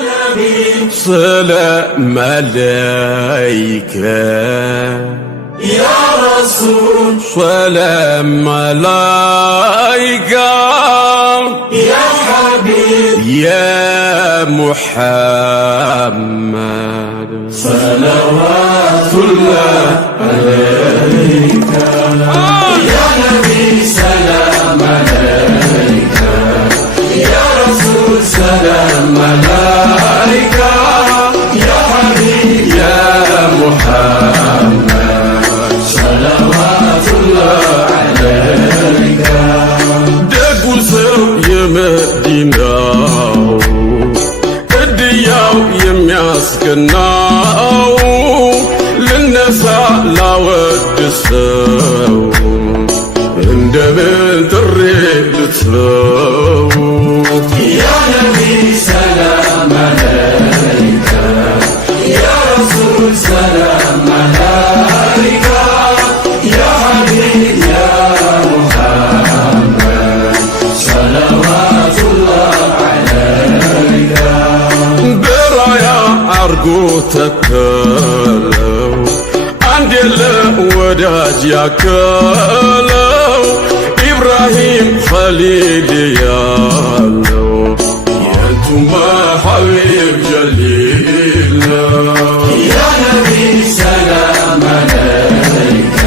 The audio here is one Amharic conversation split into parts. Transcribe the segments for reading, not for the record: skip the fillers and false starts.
نبي سلام عليك يا رسول سلام عليك يا حبيب يا محمد صلوات الله عليك يا نبي سلام عليك يا رسول سلام عليك يا حبيب يا محمد صلوات الله عليك دقوا سر يمديناو ادياو يمياسكناو للنسا لا ودسو اندمن تريد تسو يا نبي سلام عليك يا رسول سلام عليك يا حبيب يا محمد صلوات الله عليك برايا أرجو تكلو عندي الوداج يا كلو إبراهيم خليل يالو ينتما حبيب جليل يا نبي سلام عليك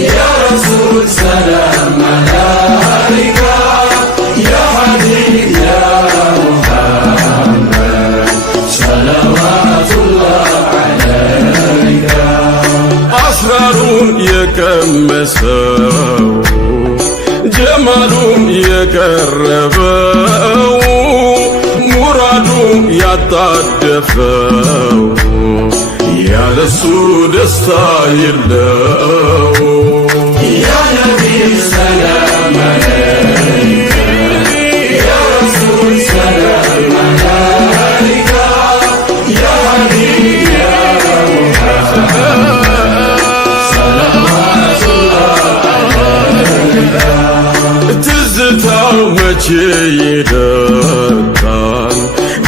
يا رسول سلام عليك يا حبيب يا محمد صلوات الله عليك أسرار يكمسو جمال يقربو مراد يتدفو يا لسو دستا يلو يا نبي سلام عليك يا رسول سلام عليك يا حبيب يا محمد صلوات الله عليك تزتاو مچي يدكال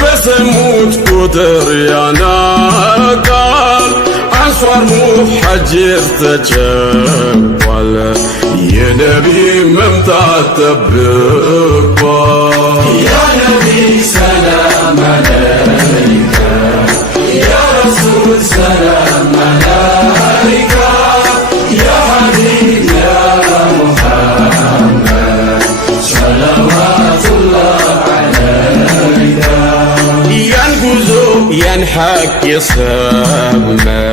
بسموت قدر يناقال أنصار محجر تجمال يا نبي ممتع تبقى يا نبي سلام عليك يا رسول سلام عليك يا حبيب يا محمد صلوات الله عليك ينقزو ينحك يسمى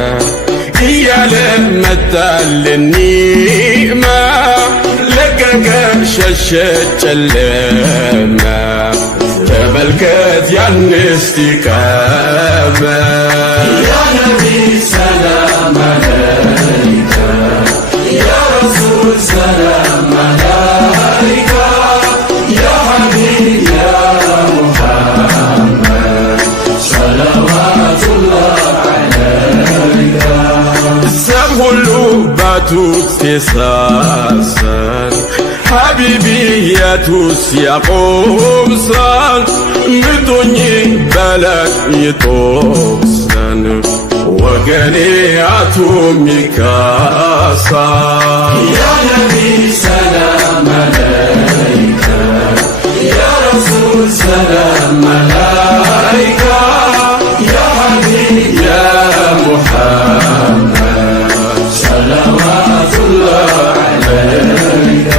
يا لمتى للنيمة لقاك ششت اللمة تملكت يا الاستقامة يا نبي سلام عليك يا رسول سلام عليك يا حبيب يا محمد صلوات الله عليك سبهلو باتوت تساسن حبيبي يا توس يا قومسان مدوني بلد يتوسن وقني عتومي كاسا يا نبي سلام عليك يا رسول سلام عليك يا حبيب يا محمد صلوات الله عليك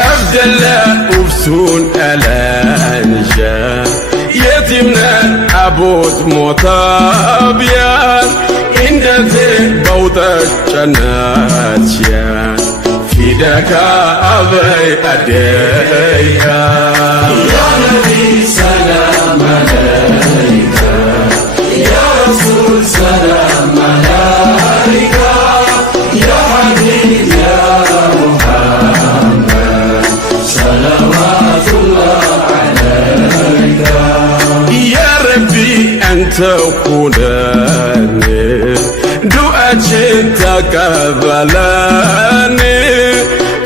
أبدلا أبسون ألانجا يتمنا أبوت مطابيا إن ذي بوضة جناتيا فداك أبي أديا يا نبي سلام عليك يا رسول سلام عليك يا حبيب يا محمد صلوات الله عليك يا ربي أنت كونني دعاتي تقبلني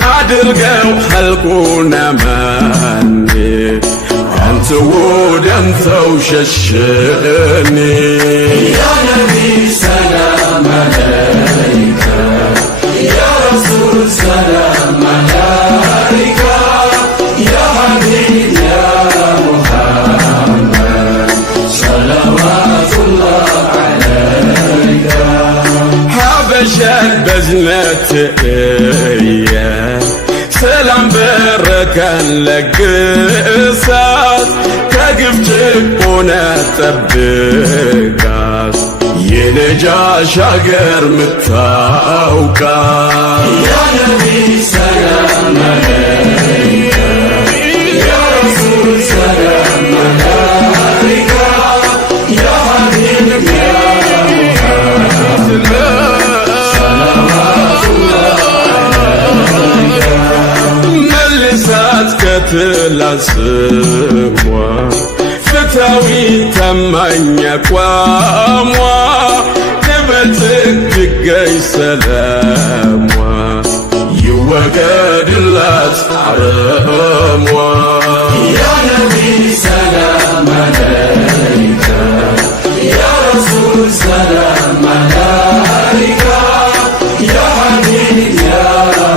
أدرقوا خلقنا ماني አንተ ወደ አንተው ሸሸኔ ያ ነቢ ሰላም አለይከ ያ ረሱል ሰላም አለይከ ያ ሐቢብ ያ ሙሐመድ ሰለዋቱላህ አለይከ ሀበሻን በዝነት ሰላም በረካን ለግሳት ከግፍ ጭቆና ጠብቃት የነጃሽ አገር ምታውቃት ያ ነቢ ሰላም አለይከ ያ ረሱል ሰላም አለይከ ያ ሐቢብ ያ ከትላስሟ ፍታዊ ታማኝ አቋሟ ትበልጽግ ትገኝ ሰላሟ ይወገድላት አረሟ ያ ነቢ ሰላም አለይከ ያ ረሱል ሰላም አለይከ ያ ሐቢብ ያ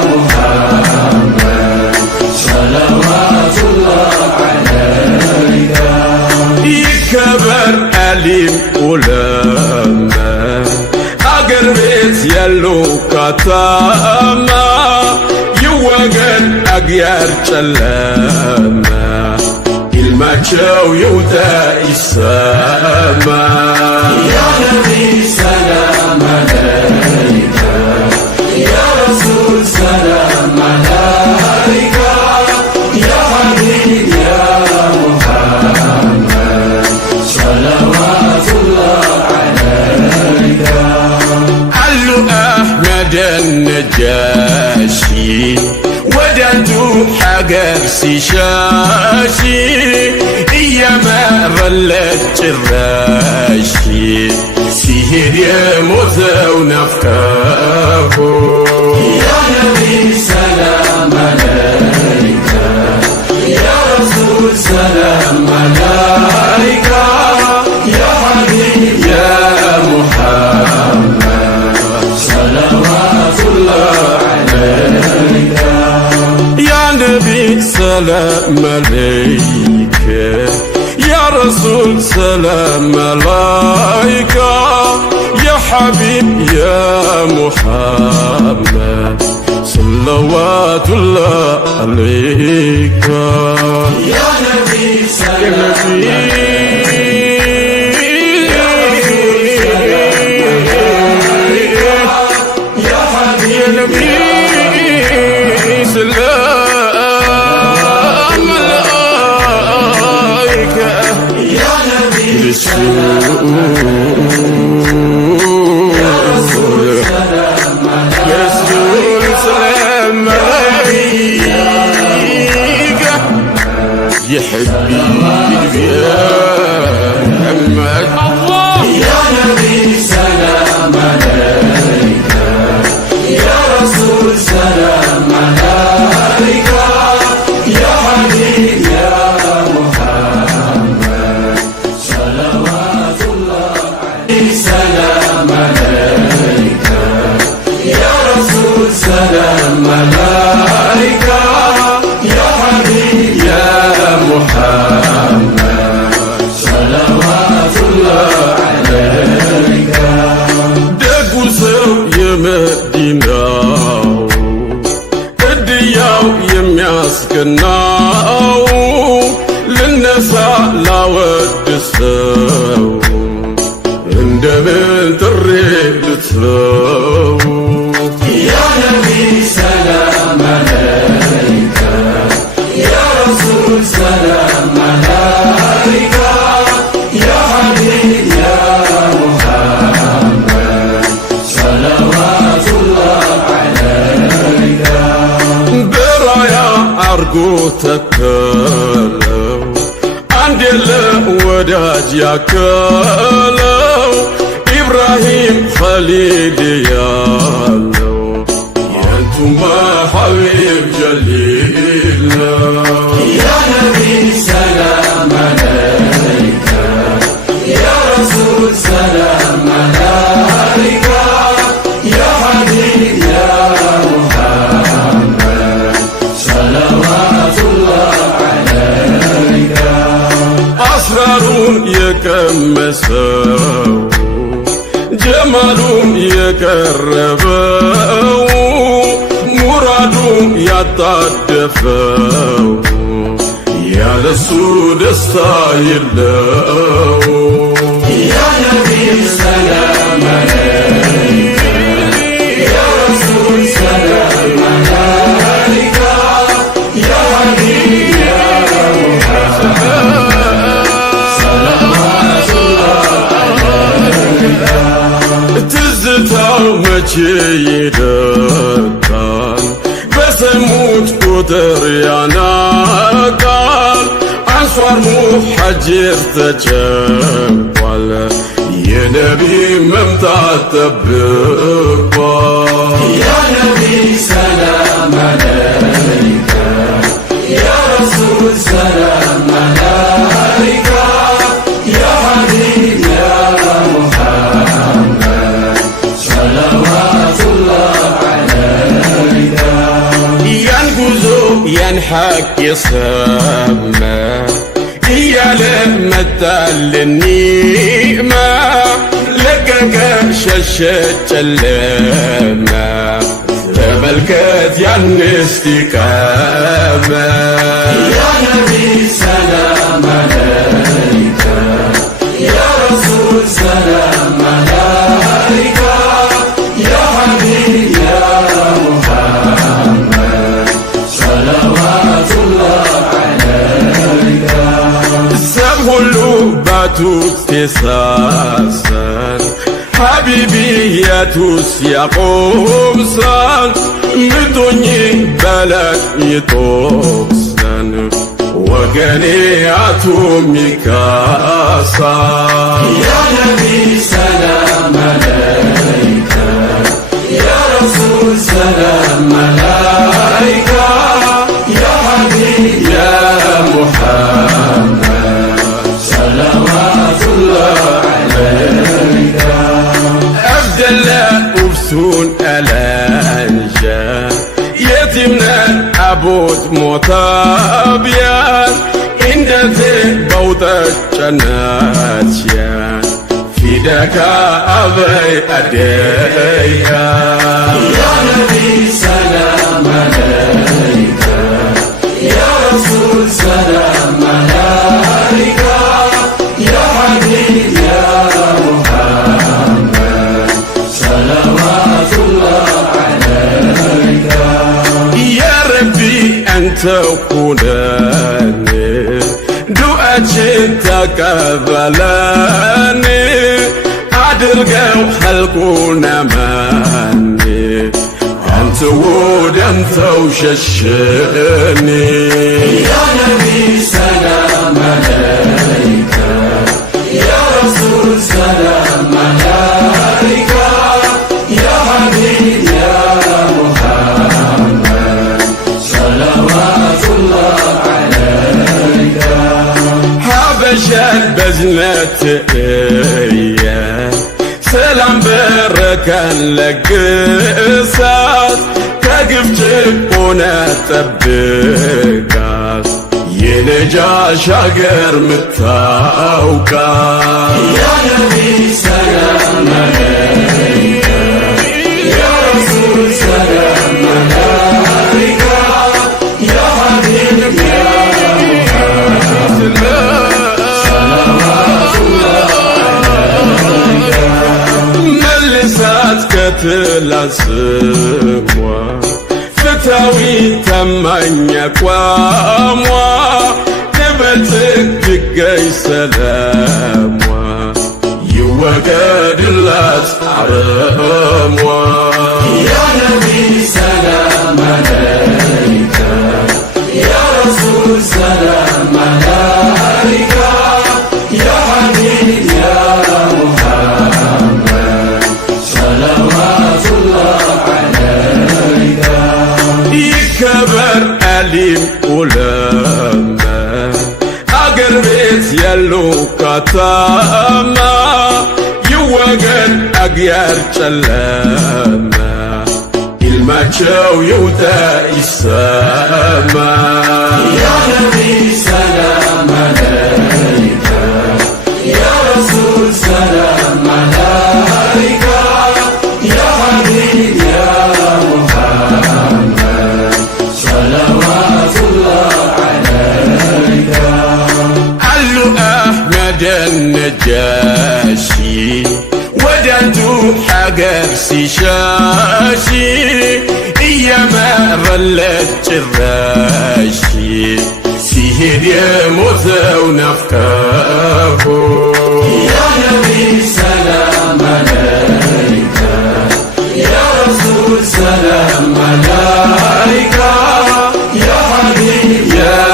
ሙሐመድ ሰለዋቱላህ አለይከ ይከበር አሊም ዑለማ አገር ቤት ያሉ ከተማ ይወገድ አግያር ጨለማ ይልማቸው ይውጣ ይሰማ ያ ነቢ ሰላም አለይከ ያ ረሱል ሰላም አለይከ ያ ሐቢብ ያ ሙሐመድ ሰለዋቱላህ አለይከ አሉ አሕመድ ነጃሺ ወዳንቱ ሀገር ሲሻሺ እየመረለት ጭራሺ ሲሄድ የሞተው ናፍቀሁ ያ ነቢ ሰላም አለይከ ያ ረሱል ሰላም አለይከ ያ ሐቢብ ያ ሙሐመድ ሰለዋቱላህ አለይከ ያ ነቢ ሰላም አለይከ ያ ረሱል ሰላም አለይከ ያ ሐቢብ ያ ሙሐመድ ሰለዋቱላህ አለይከ ያ ነቢ ሰላም يا حبيبي يا محمد الله يا نبي سلام عليك يا رسول سلام عليك يا حبيب يا محمد صلوات الله عليك سلام عليك يا رسول سلام عليك يا حبيب يا محمد صلوات الله عليك دقوا سو يمديناو እድያው የሚያስቀናው ልነሳ ላወድሰው እንደምን ጥሪ ልትለው يا نبي سلام عليك يا رسول سلام عليك يا حبيب يا محمد صلوات الله عليك برايا أرجو تكلو عندي الوداج يا كلو إبراهيم خليل يالو ينتما حبيب جليل يا نبي سلام የደመሰው ጀማሉን የቀረበው ሙራዱ ያጣደፈው ያለሱ ደስታ የለው። ያ ነቢ ሰላም አለይከ ያ ረሱል ሰላም አለይከ ያ ሐቢብ ያ ትዝታው መቼ ይደርቃል በሰሙት ቁጥር ያናቃል። አንሷር ሙሐጅር ተጨንቋል የነቢ መምጣት ጠብቋል። ያ ነቢ ሰላም አለይከ ያ ረሱል ሰላም አለይከ ያ ሐቢብ ያ ሙሐመድ ሰለዋቱላህ አለይከ። ያን ጉዞ ያን ሐቅ የሰማ እያለ መጣልን ኒዕማ ለቀቀ ሸሸ ጨለማ ተመልከት ያን እስቲቃማ። ያ ነቢ ሰላም አለይከ ያ ረሱል ሰላም አለይከ ያ ሐቢብ ያ ሙሐመድ ሰለዋቱላህ አለይከ። ሰብ ሁሉ ባቱት ተሳሰን ሐቢቢ የቱስ ያቆምሰን ምቶኝ በለቅ ይጦቅሰን ወገኔ አቱም ይካሳ። ያ ነቢ ሰላም አለይከ ያ ረሱል ሰላም አለይከ ያ ሐቢብ ያ ሙሐመድ ሰለዋቱላህ አለይከ። አብደላ ኡብሱን አላንጃ የቲምነን አቦት ሞታብያን እንደት በውጠት ጨናችያን ፊደካ አበይ አደያ። ያ ነቢ ሰላም አለይከ ያ ረሱል ሰላም አለይከ ያ ሐቢብ ያ ሙሐመድ ሰለዋቱላህ አለይከ። ያ ረቢ አንተ ኩነን ዱዓችን ተቀበለን አድርገው ኸልቁን አማን አንተ ወደ አንተው ሸሸን። ያ ነቢ ሰላም አለይከ ያ ረሱል ሰላም አለይከ ያ ሐቢብ ያ ሙሐመድ ሰለዋቱላህ አለይከ። ሀበሻን በዝነት እየ ሰላም በረከን ለግሳት ከግፍ ጭቆና ጠብቃት የነጃሽ አገር ምታውቃት። ያ ነቢ ሰላም አለይከ ያ ረሱል ሰላም አለይከ ያ ሐቢብ ያ መልሳት ከትላስሟ ፍታዊ ታማኝ አቋሟ ትበልጽግ ትገኝ ሰላሟ ይወገድላት አረሟ። ያ ነቢ ሰላም አለይከ ያ ረሱል ሰላም አለይከ ያ ሐቢብ ያ ሙሐመድ ሰለዋቱላህ አለይከ። ይከበር አሊም ዑለማ አገር ቤት ያሉ ከተማ ይወገድ አግያር ጨለማ ኢልማቸው ይውጣ ይሰማ። ያ ነቢ ሰላም አለይከ ያ ረሱል صلوات الله عليك. علو أحمد النجاشي ودانتو حقر سيشاشي إيما ظلت جراشي سيهد يموت ونفكاه. يا نبي سلام عليك، يا رسول سلام عليك، يا حبيب يا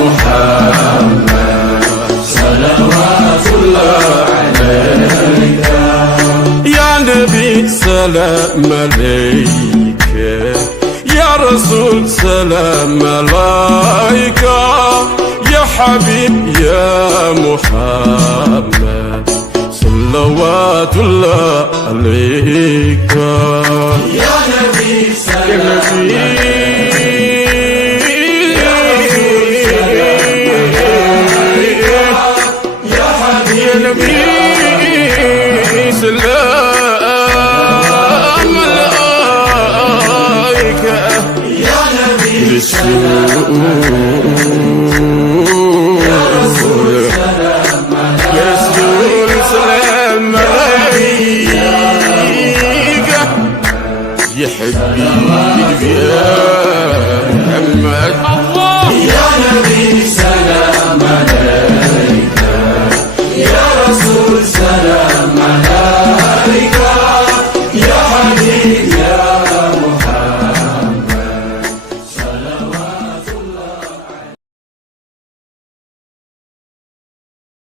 محمد صلوات الله عليك. يا نبي سلام عليك، يا رسول سلام عليك، يا حبيب يا محمد صلوات الله عليك. يا نبي سلام يا حبيب نبي سلام عليك، يا نبي يا رسول سلام عليك، يا حبيبي يا محمد. الله يا نبي سلام